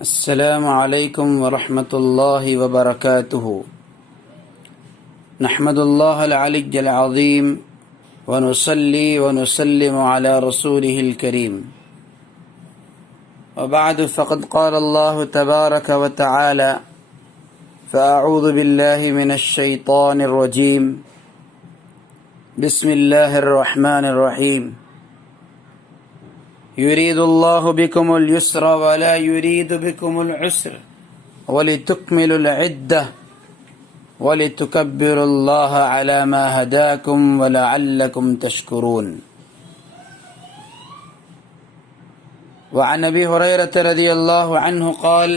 السلام علیکم ورحمۃ اللہ وبرکاتہ۔ نحمد اللہ العلی العظیم ونصلی ونسلم علی رسولہ الکریم، وبعد فقد قال اللہ تبارک وتعالی فاعوذ باللہ من الشیطان الرجیم، بسم اللہ الرحمن الرحیم۔ يريد الله بكم اليسر ولا يريد بكم العسر ولتكملوا العدة ولتكبروا الله على ما هداكم ولعلكم تشكرون۔ وعن أبي هريرة رضي الله عنه قال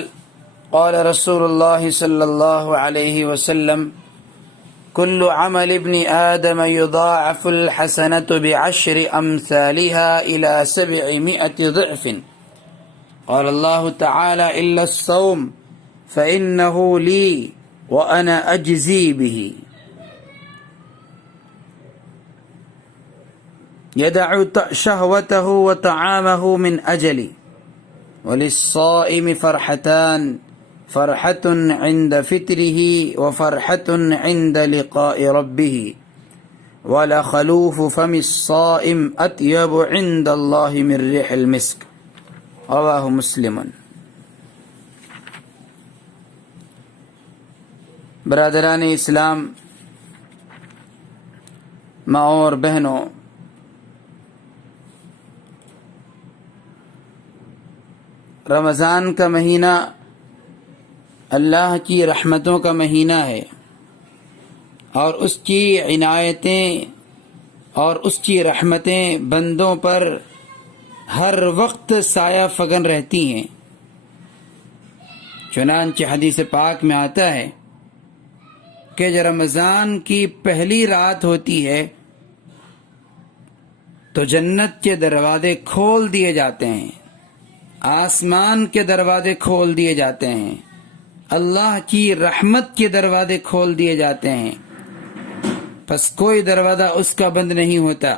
قال رسول الله صلى الله عليه وسلم: كل عمل ابن آدم يضاعف الحسنة بعشر أمثالها إلى 700 ضعف، قال الله تعالى: إلا الصوم فإنه لي وأنا أجزي به، يدع شهوته وطعامه من أجلي، وللصائم فرحتان، فرحة عند فطره وفرحة عند لقاء ربه، ولخلوف فم الصائم أطيب عند الله من ريح المسك، رواه مسلم۔ برادران اسلام، ماں اور بہنوں، رمضان کا مہینہ اللہ کی رحمتوں کا مہینہ ہے، اور اس کی عنایتیں اور اس کی رحمتیں بندوں پر ہر وقت سایہ فگن رہتی ہیں۔ چنانچہ حدیث پاک میں آتا ہے کہ جب رمضان کی پہلی رات ہوتی ہے تو جنت کے دروازے کھول دیے جاتے ہیں، آسمان کے دروازے کھول دیے جاتے ہیں، اللہ کی رحمت کے دروازے کھول دیے جاتے ہیں، پس کوئی دروازہ اس کا بند نہیں ہوتا،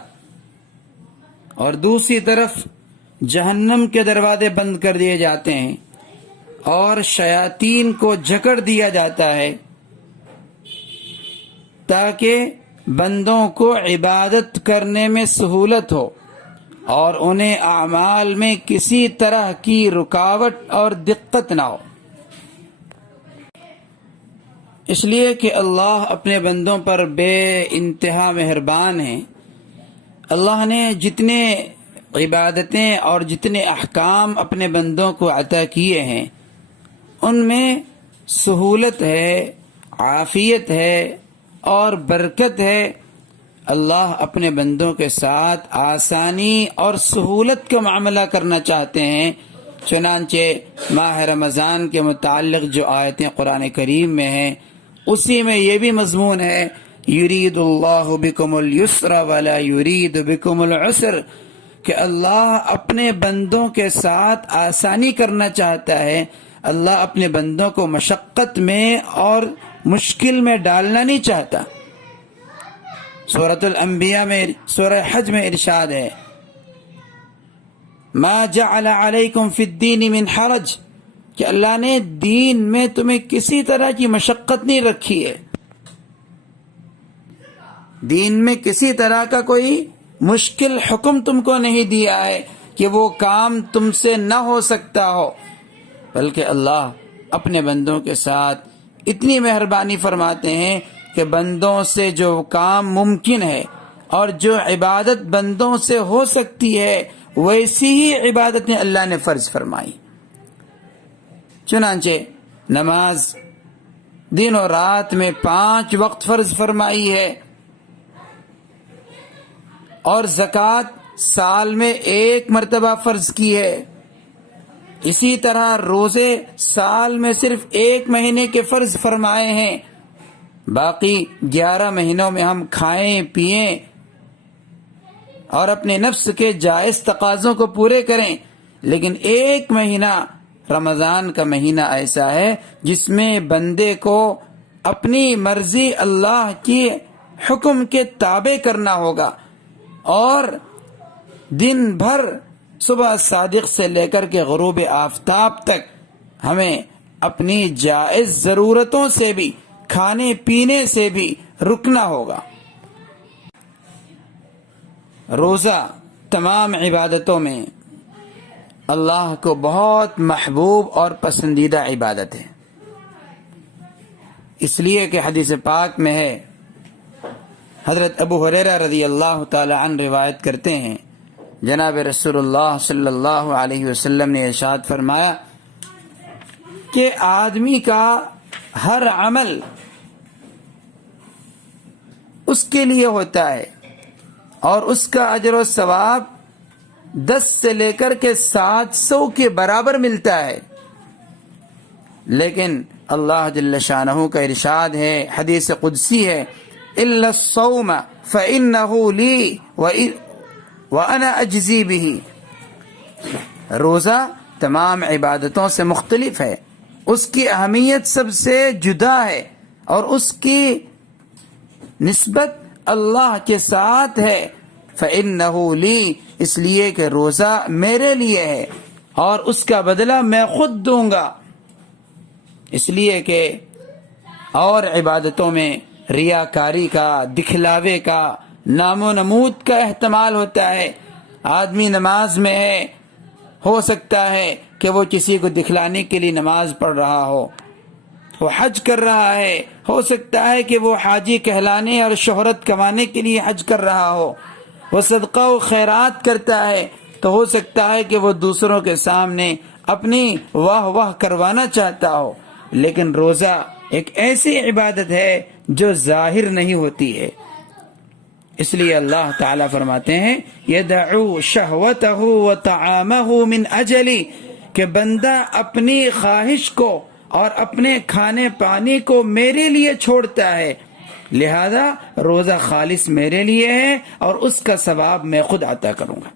اور دوسری طرف جہنم کے دروازے بند کر دیے جاتے ہیں اور شیاطین کو جکڑ دیا جاتا ہے تاکہ بندوں کو عبادت کرنے میں سہولت ہو اور انہیں اعمال میں کسی طرح کی رکاوٹ اور دقت نہ ہو، اس لیے کہ اللہ اپنے بندوں پر بے انتہا مہربان ہیں۔ اللہ نے جتنے عبادتیں اور جتنے احکام اپنے بندوں کو عطا کیے ہیں ان میں سہولت ہے، عافیت ہے اور برکت ہے۔ اللہ اپنے بندوں کے ساتھ آسانی اور سہولت کا معاملہ کرنا چاہتے ہیں۔ چنانچہ ماہ رمضان کے متعلق جو آیتیں قرآن کریم میں ہیں اسی میں یہ بھی مضمون ہے: یرید اللہ بکم الیسر ولا یرید بکم العسر، کہ اللہ اپنے بندوں کے ساتھ آسانی کرنا چاہتا ہے، اللہ اپنے بندوں کو مشقت میں اور مشکل میں ڈالنا نہیں چاہتا۔ سورۃ الانبیاء میں، سورہ حج میں ارشاد ہے: ما جعل علیکم فی الدین من حرج، کہ اللہ نے دین میں تمہیں کسی طرح کی مشقت نہیں رکھی ہے، دین میں کسی طرح کا کوئی مشکل حکم تم کو نہیں دیا ہے کہ وہ کام تم سے نہ ہو سکتا ہو، بلکہ اللہ اپنے بندوں کے ساتھ اتنی مہربانی فرماتے ہیں کہ بندوں سے جو کام ممکن ہے اور جو عبادت بندوں سے ہو سکتی ہے ویسی ہی عبادتیں اللہ نے فرض فرمائی۔ چنانچہ نماز دن و رات میں 5 وقت فرض فرمائی ہے، اور زکوٰۃ سال میں 1 مرتبہ فرض کی ہے۔ اسی طرح روزے سال میں صرف 1 مہینے کے فرض فرمائے ہیں، باقی 11 مہینوں میں ہم کھائیں پیئیں اور اپنے نفس کے جائز تقاضوں کو پورے کریں، لیکن 1 مہینہ رمضان کا مہینہ ایسا ہے جس میں بندے کو اپنی مرضی اللہ کی حکم کے تابع کرنا ہوگا، اور دن بھر صبح صادق سے لے کر کے غروب آفتاب تک ہمیں اپنی جائز ضرورتوں سے بھی، کھانے پینے سے بھی رکنا ہوگا۔ روزہ تمام عبادتوں میں اللہ کو بہت محبوب اور پسندیدہ عبادت ہے، اس لیے کہ حدیث پاک میں ہے، حضرت ابو ہریرہ رضی اللہ تعالی عنہ روایت کرتے ہیں، جناب رسول اللہ صلی اللہ علیہ وسلم نے ارشاد فرمایا کہ آدمی کا ہر عمل اس کے لیے ہوتا ہے اور اس کا اجر و ثواب 10 سے لے کر کے 700 کے برابر ملتا ہے، لیکن اللہ جل شانہ کا ارشاد ہے، حدیث قدسی ہے، الا الصوم فانه لی وانا اجزی به۔ روزہ تمام عبادتوں سے مختلف ہے، اس کی اہمیت سب سے جدا ہے اور اس کی نسبت اللہ کے ساتھ ہے۔ فَإِنَّهُ لِي، اس لیے کہ روزہ میرے لیے ہے اور اس کا بدلہ میں خود دوں گا، اس لیے کہ اور عبادتوں میں ریاکاری کا، دکھلاوے کا، نام و نمود کا احتمال ہوتا ہے۔ آدمی نماز میں ہے، ہو سکتا ہے کہ وہ کسی کو دکھلانے کے لیے نماز پڑھ رہا ہو، وہ حج کر رہا ہے، ہو سکتا ہے کہ وہ حاجی کہلانے اور شہرت کمانے کے لیے حج کر رہا ہو، وہ صدقہ و خیرات کرتا ہے تو ہو سکتا ہے کہ وہ دوسروں کے سامنے اپنی واہ واہ کروانا چاہتا ہو، لیکن روزہ ایک ایسی عبادت ہے جو ظاہر نہیں ہوتی ہے۔ اس لیے اللہ تعالیٰ فرماتے ہیں یدعو شہوتہ وطعامہ من اجلی، کہ بندہ اپنی خواہش کو اور اپنے کھانے پانی کو میرے لیے چھوڑتا ہے، لہذا روزہ خالص میرے لیے ہے اور اس کا ثواب میں خود عطا کروں گا۔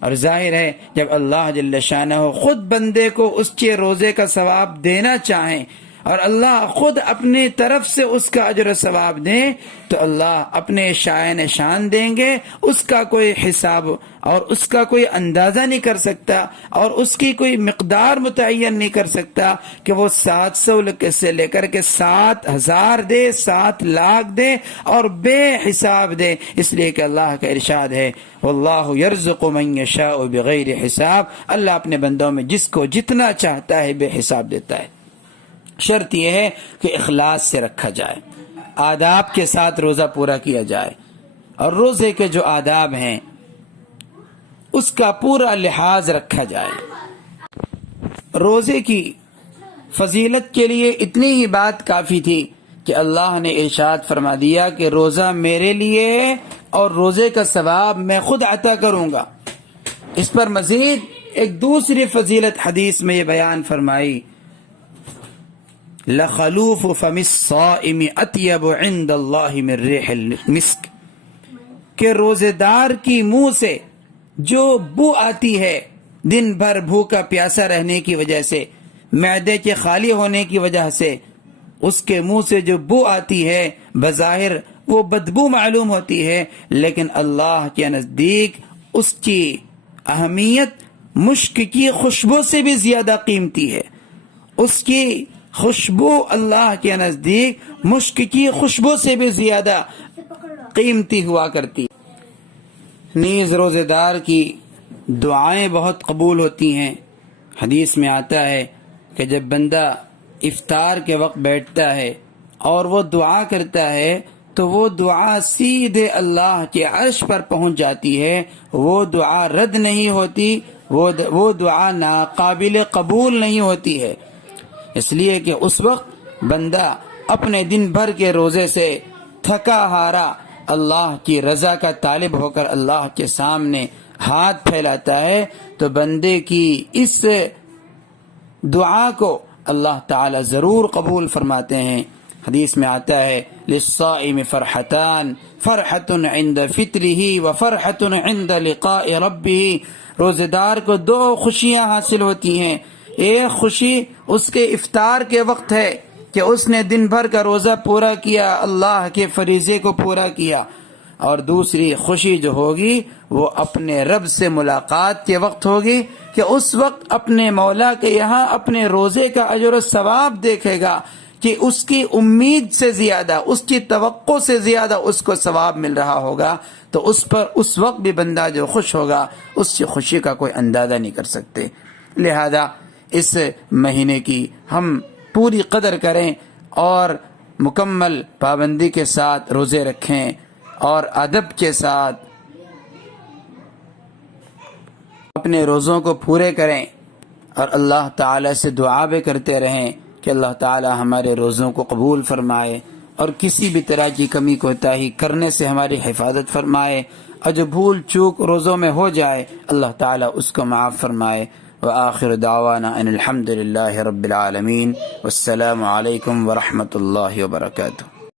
اور ظاہر ہے جب اللہ جل شانہ خود بندے کو اس کے روزے کا ثواب دینا چاہیں اور اللہ خود اپنی طرف سے اس کا اجر و ثواب دیں تو اللہ اپنے شائن شان دیں گے، اس کا کوئی حساب اور اس کا کوئی اندازہ نہیں کر سکتا اور اس کی کوئی مقدار متعین نہیں کر سکتا کہ وہ 700 سے لے کر کے 7,000 دے، 7 لاکھ دے اور بے حساب دے، اس لیے کہ اللہ کا ارشاد ہے واللہ یرزق من یشاء بغیر حساب، اللہ اپنے بندوں میں جس کو جتنا چاہتا ہے بے حساب دیتا ہے۔ شرط یہ ہے کہ اخلاص سے رکھا جائے، آداب کے ساتھ روزہ پورا کیا جائے اور روزے کے جو آداب ہیں اس کا پورا لحاظ رکھا جائے۔ روزے کی فضیلت کے لیے اتنی ہی بات کافی تھی کہ اللہ نے ارشاد فرما دیا کہ روزہ میرے لیے ہے اور روزے کا ثواب میں خود عطا کروں گا۔ اس پر مزید ایک دوسری فضیلت حدیث میں یہ بیان فرمائی، لخلوف فم الصائم اطیب عند اللہ من ریح المسک، کہ روزے دار کی منہ سے جو بو آتی ہے دن بھر بھوکا پیاسا رہنے کی وجہ سے، معدے کے خالی ہونے کی وجہ سے، اس کے منہ سے جو بو آتی ہے بظاہر وہ بدبو معلوم ہوتی ہے، لیکن اللہ کے نزدیک اس کی اہمیت مشک کی خوشبو سے بھی زیادہ قیمتی ہے۔ اس کی خوشبو اللہ کے نزدیک مشک کی خوشبو سے بھی زیادہ قیمتی ہوا کرتی۔ نیز روزے دار کی دعائیں بہت قبول ہوتی ہیں۔ حدیث میں آتا ہے کہ جب بندہ افطار کے وقت بیٹھتا ہے اور وہ دعا کرتا ہے تو وہ دعا سیدھے اللہ کے عرش پر پہنچ جاتی ہے، وہ دعا رد نہیں ہوتی، وہ دعا ناقابل قبول نہیں ہوتی ہے، اس لیے کہ اس وقت بندہ اپنے دن بھر کے روزے سے تھکا ہارا اللہ کی رضا کا طالب ہو کر اللہ کے سامنے ہاتھ پھیلاتا ہے تو بندے کی اس دعا کو اللہ تعالی ضرور قبول فرماتے ہیں۔ حدیث میں آتا ہے للصائم فرحتان، فرحت عند فطرہ وفرحت عند لقاء ربہ، روزے دار کو 2 خوشیاں حاصل ہوتی ہیں۔ ایک خوشی اس کے افطار کے وقت ہے کہ اس نے دن بھر کا روزہ پورا کیا، اللہ کے فریضے کو پورا کیا۔ اور دوسری خوشی جو ہوگی وہ اپنے رب سے ملاقات کے وقت ہوگی کہ اس وقت اپنے مولا کے یہاں اپنے روزے کا اجر و ثواب دیکھے گا کہ اس کی امید سے زیادہ، اس کی توقع سے زیادہ اس کو ثواب مل رہا ہوگا، تو اس وقت بھی بندہ جو خوش ہوگا اس کی خوشی کا کوئی اندازہ نہیں کر سکتے۔ لہذا اس مہینے کی ہم پوری قدر کریں اور مکمل پابندی کے ساتھ روزے رکھیں اور ادب کے ساتھ اپنے روزوں کو پورے کریں، اور اللہ تعالی سے دعا بھی کرتے رہیں کہ اللہ تعالی ہمارے روزوں کو قبول فرمائے اور کسی بھی طرح کی کمی کوتاہی کرنے سے ہماری حفاظت فرمائے، اور جو بھول چوک روزوں میں ہو جائے اللہ تعالی اس کو معاف فرمائے۔ وآخر دعوانا ان الحمد للہ رب العالمین، والسلام علیکم ورحمۃ اللہ وبرکاتہ۔